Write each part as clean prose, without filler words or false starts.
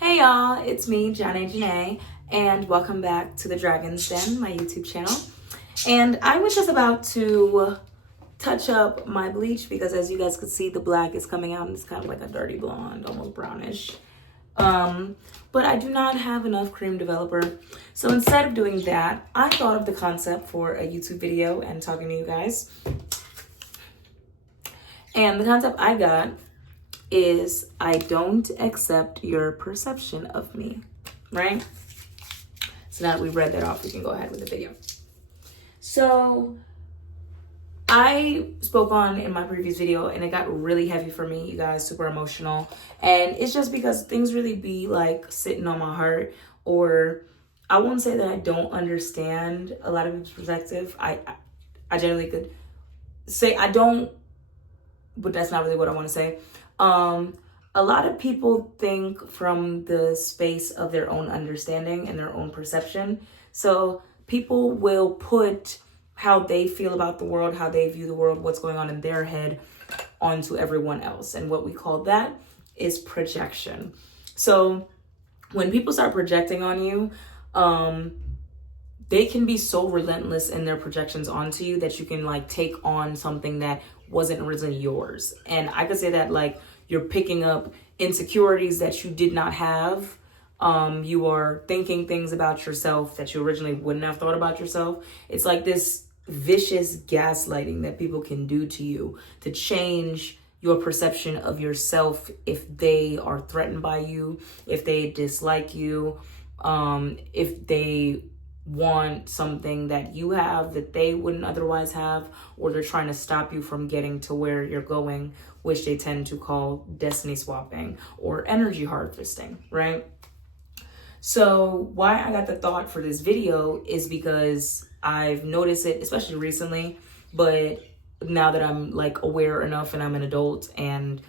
Hey y'all, it's me, Janae Janae, and welcome back to the Dragon's Den, my YouTube channel. And I was just about to touch up my bleach because as you guys could see, the black is coming out and it's kind of like a dirty blonde, almost brownish. But I do not have enough cream developer. So instead of doing that, I thought of the concept for a YouTube video and talking to you guys. And the concept I got is I don't accept your perception of me, right? So now that we've read that off, we can go ahead with the video. So I spoke on in my previous video and it got really heavy for me, you guys, super emotional. And it's just because things really be like sitting on my heart, or I won't say that I don't understand a lot of people's perspective. I generally could say I don't, but that's not really what I want to say. A lot of people think from the space of their own understanding and their own perception. So people will put how they feel about the world, how they view the world, what's going on in their head onto everyone else. And what we call that is projection. So when people start projecting on you, they can be so relentless in their projections onto you that you can like take on something that wasn't originally yours. And I could say that like you're picking up insecurities that you did not have. You are thinking things about yourself that you originally wouldn't have thought about yourself. It's like this vicious gaslighting that people can do to you to change your perception of yourself if they are threatened by you, if they dislike you, if they want something that you have that they wouldn't otherwise have, or they're trying to stop you from getting to where you're going, which they tend to call destiny swapping or energy harvesting, right? So why I got the thought for this video is because I've noticed it, especially recently, but now that I'm like aware enough and I'm an adult and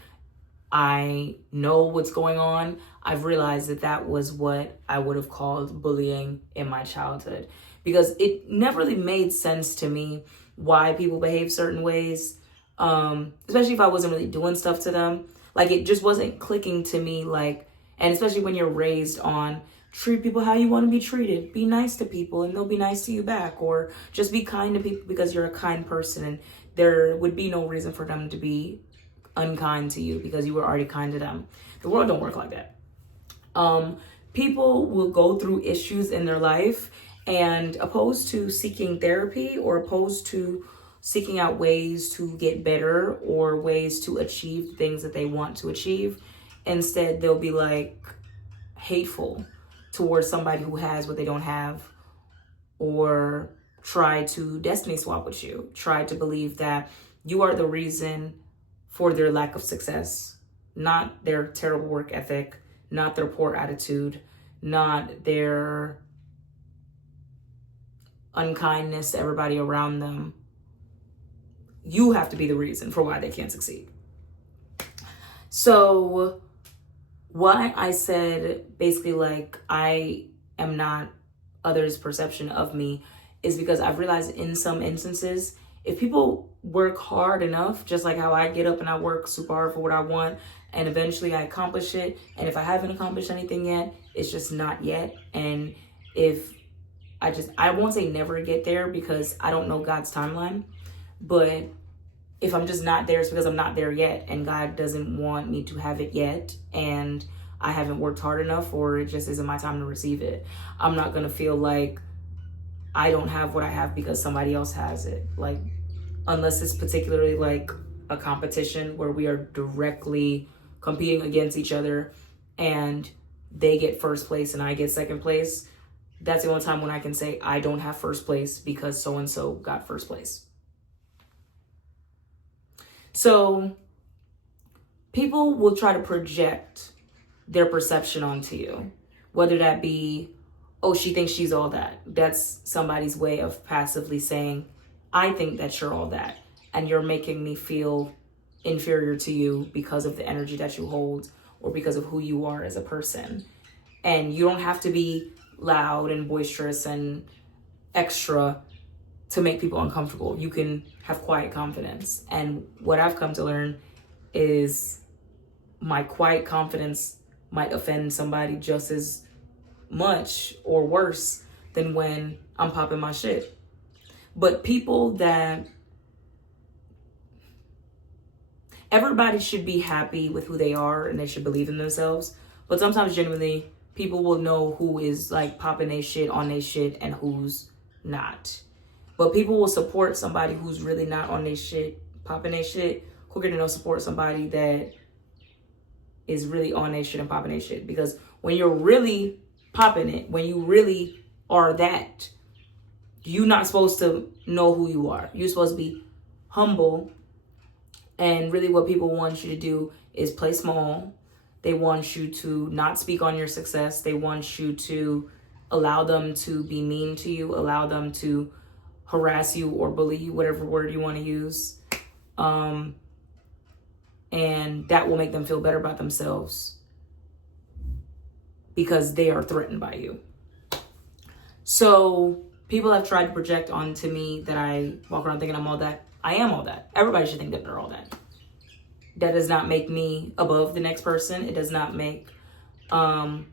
I know what's going on, I've realized that that was what I would have called bullying in my childhood, because it never really made sense to me why people behave certain ways, especially if I wasn't really doing stuff to them. Like it just wasn't clicking to me, like, and especially when you're raised on treat people how you want to be treated, be nice to people and they'll be nice to you back, or just be kind to people because you're a kind person and there would be no reason for them to be unkind to you because you were already kind to them. The world don't work like that. People will go through issues in their life, and opposed to seeking therapy or opposed to seeking out ways to get better or ways to achieve things that they want to achieve, instead they'll be like hateful towards somebody who has what they don't have, or try to destiny swap with you, try to believe that you are the reason for their lack of success, not their terrible work ethic, not their poor attitude, not their unkindness to everybody around them. You have to be the reason for why they can't succeed. So why I said basically like I am not others' perception of me is because I've realized in some instances, if people work hard enough, just like how I get up and I work super hard for what I want, and eventually I accomplish it, and if I haven't accomplished anything yet, it's just not yet. And if I won't say never get there because I don't know God's timeline, but if I'm just not there, it's because I'm not there yet, and God doesn't want me to have it yet, and I haven't worked hard enough, or it just isn't my time to receive it. I'm not gonna feel like I don't have what I have because somebody else has it. Like, unless it's particularly like a competition where we are directly competing against each other and they get first place and I get second place, that's the only time when I can say I don't have first place because so-and-so got first place. So people will try to project their perception onto you, whether that be, oh, she thinks she's all that. That's somebody's way of passively saying, I think that you're all that, and you're making me feel inferior to you because of the energy that you hold or because of who you are as a person. And you don't have to be loud and boisterous and extra to make people uncomfortable. You can have quiet confidence. And what I've come to learn is my quiet confidence might offend somebody just as much or worse than when I'm popping my shit. But people that, everybody should be happy with who they are and they should believe in themselves. But sometimes genuinely, people will know who is like popping their shit on their shit and who's not. But people will support somebody who's really not on their shit, popping their shit, quicker than they'll support somebody that is really on their shit and popping their shit. Because when you're really popping it, when you really are that, you're not supposed to know who you are. You're supposed to be humble. And really what people want you to do is play small. They want you to not speak on your success. They want you to allow them to be mean to you, allow them to harass you or bully you, whatever word you want to use. And that will make them feel better about themselves because they are threatened by you. So people have tried to project onto me that I walk around thinking I'm all that. I am all that. Everybody should think that they're all that. That does not make me above the next person. It does not make the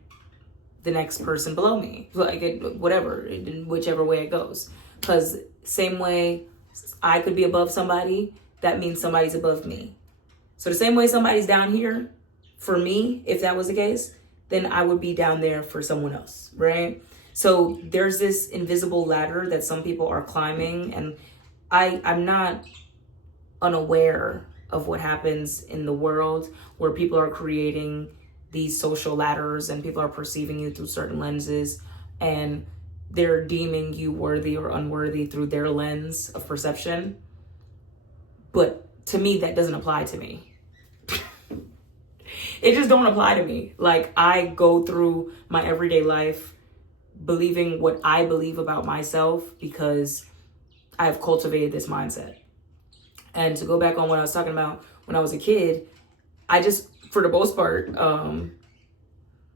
next person below me. Like whatever, whichever way it goes. Because same way I could be above somebody, that means somebody's above me. So the same way somebody's down here for me, if that was the case, then I would be down there for someone else, right? So there's this invisible ladder that some people are climbing, and I'm not unaware of what happens in the world where people are creating these social ladders and people are perceiving you through certain lenses and they're deeming you worthy or unworthy through their lens of perception. But to me, that doesn't apply to me. It just don't apply to me. Like, I go through my everyday life believing what I believe about myself because I've cultivated this mindset. And to go back on what I was talking about when I was a kid, I just, for the most part,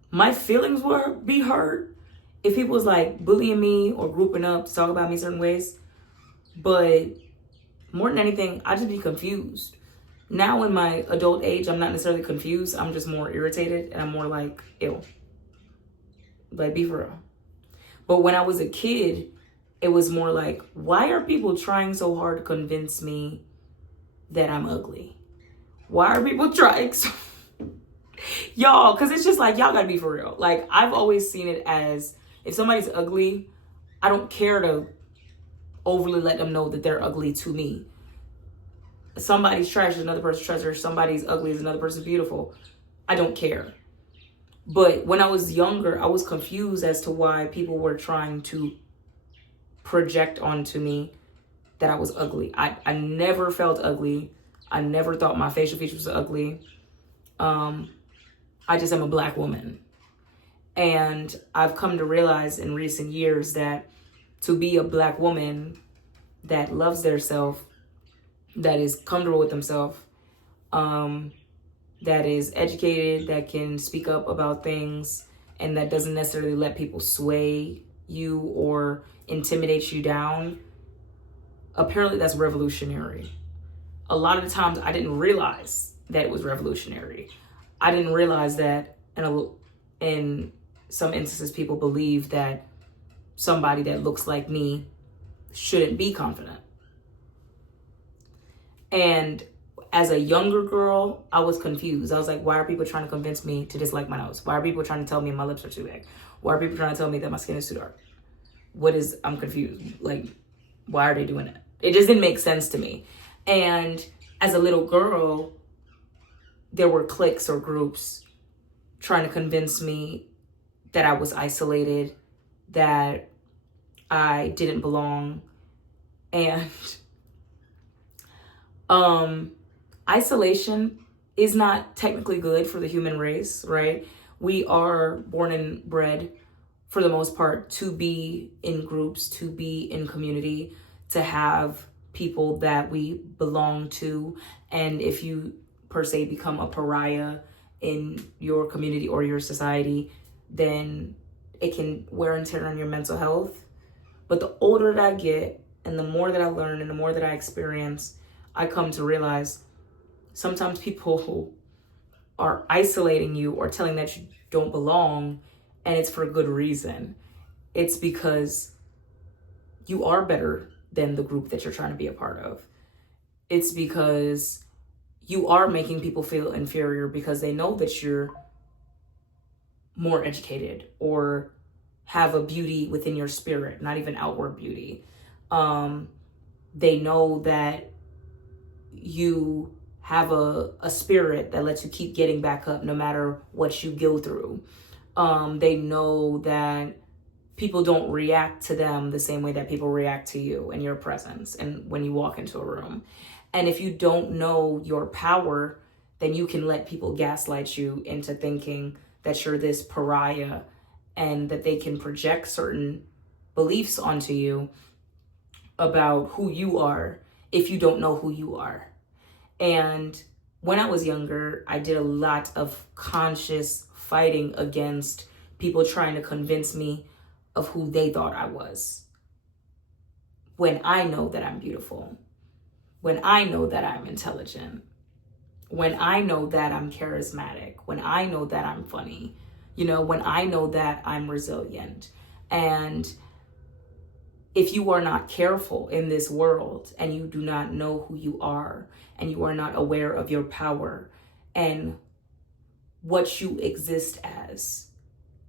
my feelings would be hurt if people was like bullying me or grouping up to talk about me certain ways. But more than anything, I just be confused. Now in my adult age, I'm not necessarily confused. I'm just more irritated and I'm more like, ew. Like, be for real. But when I was a kid, it was more like, why are people trying so hard to convince me that I'm ugly? Why are people trying so... Y'all, because it's just like, y'all gotta be for real. Like, I've always seen it as, if somebody's ugly, I don't care to overly let them know that they're ugly to me. Somebody's trash is another person's treasure. Somebody's ugly is another person's beautiful. I don't care. But when I was younger, I was confused as to why people were trying to project onto me that I was ugly. I never felt ugly. I never thought my facial features were ugly. I just am a Black woman. And I've come to realize in recent years that to be a Black woman that loves their self, that is comfortable with themselves, that is educated, that can speak up about things, and that doesn't necessarily let people sway you or intimidate you down, apparently that's revolutionary. A lot of the times I didn't realize that it was revolutionary. I didn't realize that in some instances people believe that somebody that looks like me shouldn't be confident. And as a younger girl, I was confused. I was like, why are people trying to convince me to dislike my nose? Why are people trying to tell me my lips are too big? Why are people trying to tell me that my skin is too dark? I'm confused. Like, why are they doing it? It just didn't make sense to me. And as a little girl, there were cliques or groups trying to convince me that I was isolated, that I didn't belong. And isolation is not technically good for the human race, right? We are born and bred, for the most part, to be in groups, to be in community, to have people that we belong to. And if you, per se, become a pariah in your community or your society, then it can wear and tear on your mental health. But the older that I get, and the more that I learn, and the more that I experience, I come to realize sometimes people who are isolating you or telling don't belong, and it's for good reason. It's because you are better than the group that you're trying to be a part of. It's because you are making people feel inferior because they know that you're more educated or have a beauty within your spirit, not even outward beauty. They know that you have a spirit that lets you keep getting back up no matter what you go through. They know that people don't react to them the same way that people react to you and your presence and when you walk into a room. And if you don't know your power, then you can let people gaslight you into thinking that you're this pariah and that they can project certain beliefs onto you about who you are if you don't know who you are. And when I was younger, I did a lot of conscious fighting against people trying to convince me of who they thought I was. When I know that I'm beautiful, when I know that I'm intelligent, when I know that I'm charismatic, when I know that I'm funny, when I know that I'm resilient. And if you are not careful in this world and you do not know who you are and you are not aware of your power and what you exist as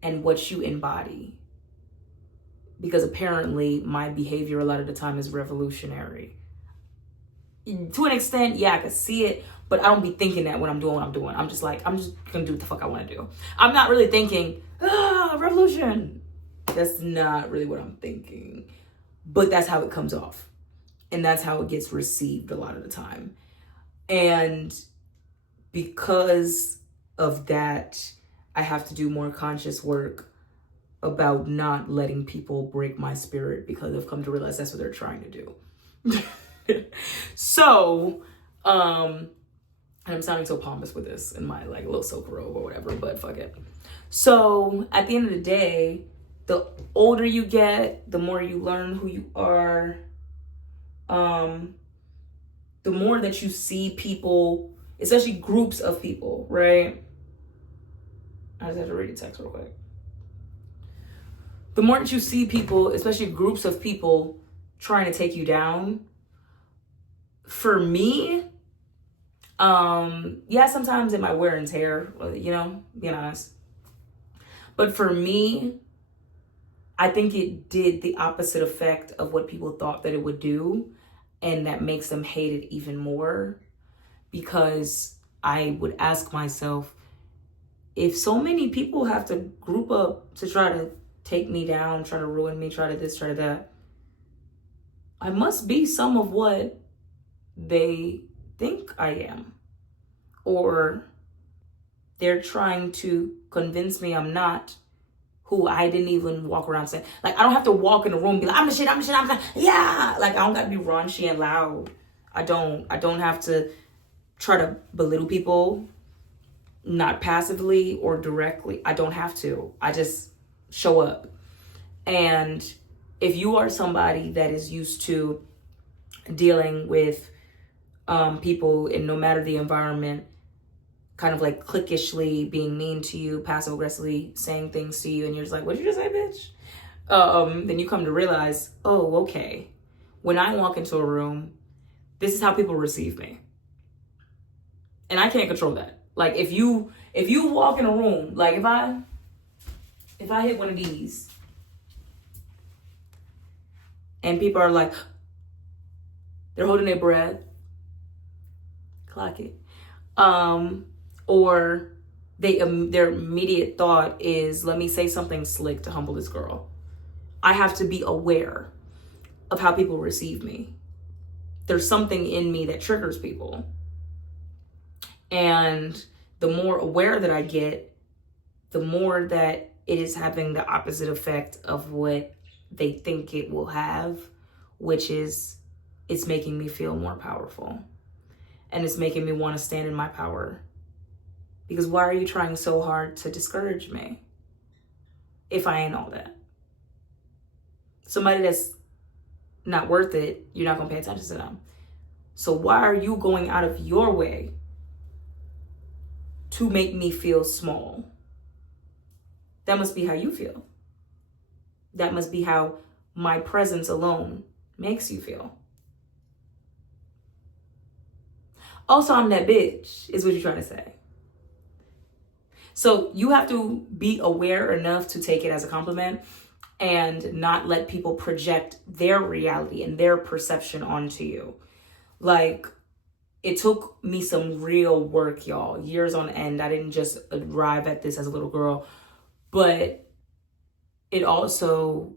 and what you embody, because apparently my behavior a lot of the time is revolutionary. To an extent, yeah, I can see it, but I don't be thinking that when I'm doing what I'm doing. I'm just gonna do what the fuck I want to do. I'm not really thinking, revolution. That's not really what I'm thinking. But that's how it comes off. And that's how it gets received a lot of the time. And because of that, I have to do more conscious work about not letting people break my spirit, because I've come to realize that's what they're trying to do. So, and I'm sounding so pompous with this in my little silk robe or whatever, but fuck it. So at the end of the day, the older you get, the more you learn who you are, the more that you see people, especially groups of people, right? I just have to read a text real quick. The more that you see people, especially groups of people trying to take you down, for me, yeah, sometimes it might wear and tear, being honest. But for me, I think it did the opposite effect of what people thought that it would do. And that makes them hate it even more, because I would ask myself, if so many people have to group up to try to take me down, try to ruin me, try to this, try to that, I must be some of what they think I am. Or they're trying to convince me I'm not who I didn't even walk around saying. I don't have to walk in the room and be like, I'm the shit, yeah. I don't got to be raunchy and loud. I don't have to try to belittle people, not passively or directly. I don't have to. I just show up. And if you are somebody that is used to dealing with people, in no matter the environment, kind of cliquishly being mean to you, passive aggressively saying things to you, and you're just like, what'd you just say, bitch? Then you come to realize, oh, okay, when I walk into a room, this is how people receive me. And I can't control that. If you walk in a room, if I hit one of these and people are like, they're holding their breath, clock it. Or their immediate thought is, let me say something slick to humble this girl. I have to be aware of how people receive me. There's something in me that triggers people. And the more aware that I get, the more that it is having the opposite effect of what they think it will have, which is it's making me feel more powerful. And it's making me want to stand in my power. Because why are you trying so hard to discourage me if I ain't all that? Somebody that's not worth it, you're not going to pay attention to them. So why are you going out of your way to make me feel small? That must be how you feel. That must be how my presence alone makes you feel. Also, I'm that bitch, is what you're trying to say. So you have to be aware enough to take it as a compliment and not let people project their reality and their perception onto you. Like, it took me some real work, y'all, years on end. I didn't just arrive at this as a little girl, but it also,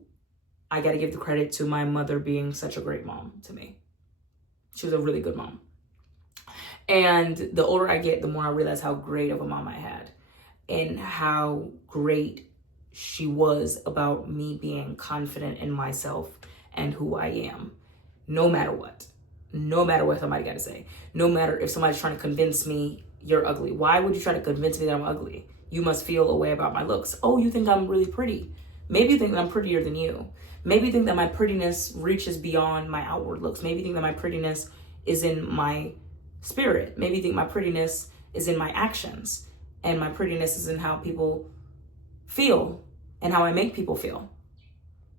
I got to give the credit to my mother being such a great mom to me. She was a really good mom. And the older I get, the more I realize how great of a mom I had and how great she was about me being confident in myself and who I am, no matter what. No matter what somebody got to say. No matter if somebody's trying to convince me you're ugly. Why would you try to convince me that I'm ugly? You must feel a way about my looks. Oh, you think I'm really pretty. Maybe you think that I'm prettier than you. Maybe you think that my prettiness reaches beyond my outward looks. Maybe you think that my prettiness is in my spirit. Maybe you think my prettiness is in my actions. And my prettiness is in how people feel and how I make people feel.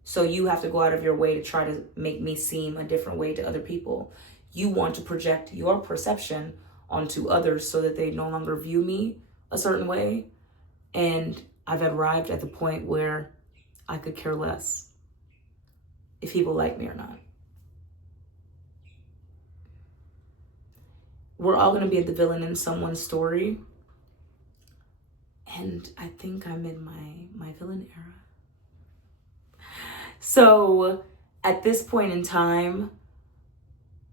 So you have to go out of your way to try to make me seem a different way to other people. You want to project your perception onto others so that they no longer view me a certain way. And I've arrived at the point where I could care less if people like me or not. We're all going to be the villain in someone's story. And I think I'm in my villain era. So at this point in time,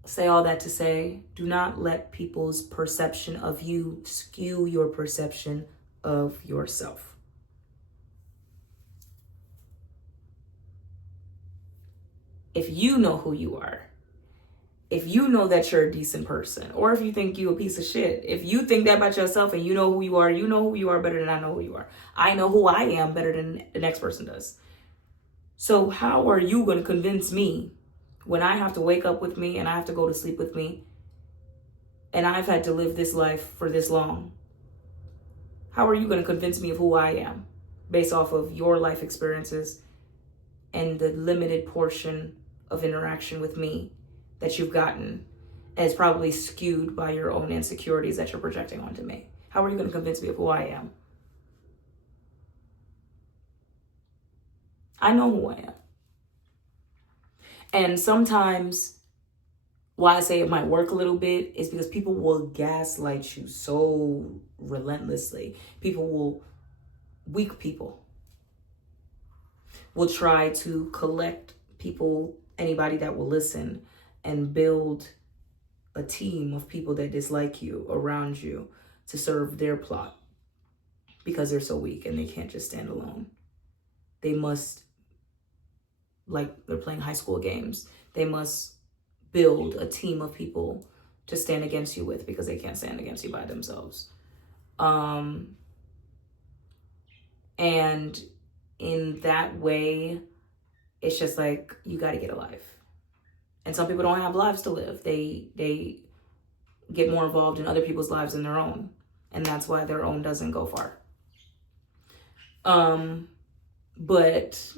say all that to say, do not let people's perception of you skew your perception of yourself. If you know who you are, if you know that you're a decent person, or if you think you a piece of shit, if you think that about yourself and you know who you are better than I know who you are. I know who I am better than the next person does. So how are you going to convince me when I have to wake up with me and I have to go to sleep with me and I've had to live this life for this long? How are you going to convince me of who I am based off of your life experiences and the limited portion of interaction with me that you've gotten, and it's probably skewed by your own insecurities that you're projecting onto me? How are you going to convince me of who I am? I know who I am. And sometimes why I say it might work a little bit is because people will gaslight you so relentlessly. Weak people will try to collect people, anybody that will listen, and build a team of people that dislike you around you to serve their plot because they're so weak and they can't just stand alone. They must, like they're playing high school games, they must build a team of people to stand against you with because they can't stand against you by themselves. And in that way, it's just like, you got to get a life. And some people don't have lives to live. They get more involved in other people's lives than their own. And that's why their own doesn't go far. But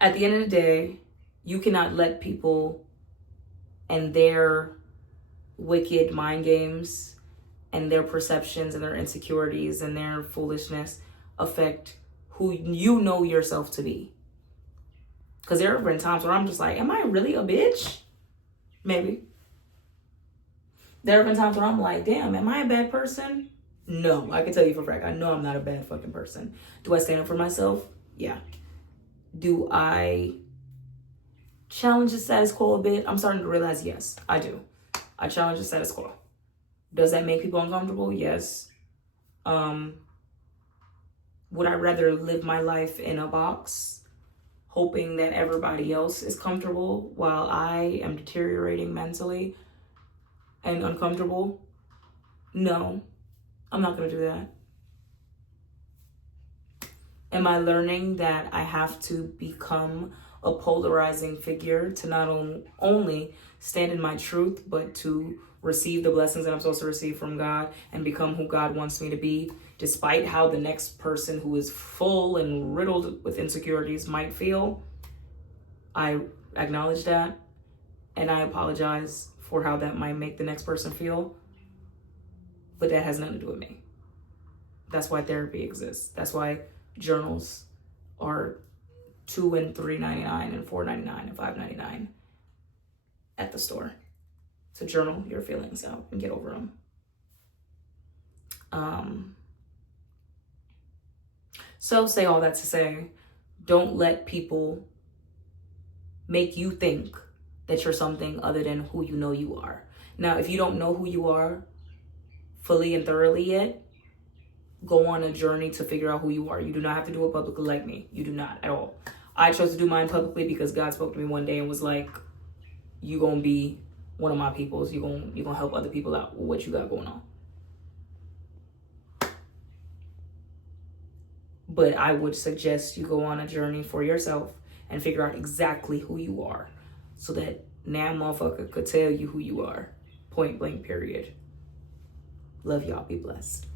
at the end of the day, you cannot let people and their wicked mind games and their perceptions and their insecurities and their foolishness affect who you know yourself to be. Because there have been times where I'm just like, am I really a bitch? Maybe. There have been times where I'm like, damn, am I a bad person? No, I can tell you for a fact, I know I'm not a bad fucking person. Do I stand up for myself? Yeah. Do I challenge the status quo a bit? I'm starting to realize, yes, I do. I challenge the status quo. Does that make people uncomfortable? Yes. Would I rather live my life in a box, hoping that everybody else is comfortable while I am deteriorating mentally and uncomfortable? No, I'm not going to do that. Am I learning that I have to become a polarizing figure to not only stand in my truth, but to receive the blessings that I'm supposed to receive from God and become who God wants me to be despite how the next person who is full and riddled with insecurities might feel, I acknowledge that and I apologize for how that might make the next person feel. But that has nothing to do with me. That's why therapy exists. That's why journals are $2 and $3.99 and $4.99 and $5.99 at the store. To journal your feelings out and get over them. So say all that to say, don't let people make you think that you're something other than who you know you are. Now, if you don't know who you are fully and thoroughly yet, go on a journey to figure out who you are. You do not have to do it publicly like me. You do not at all. I chose to do mine publicly because God spoke to me one day and was like, you gonna be one of my peoples. You gonna help other people out with what you got going on. But I would suggest you go on a journey for yourself and figure out exactly who you are, so that now motherfucker could tell you who you are. Point blank, period. Love y'all. Be blessed.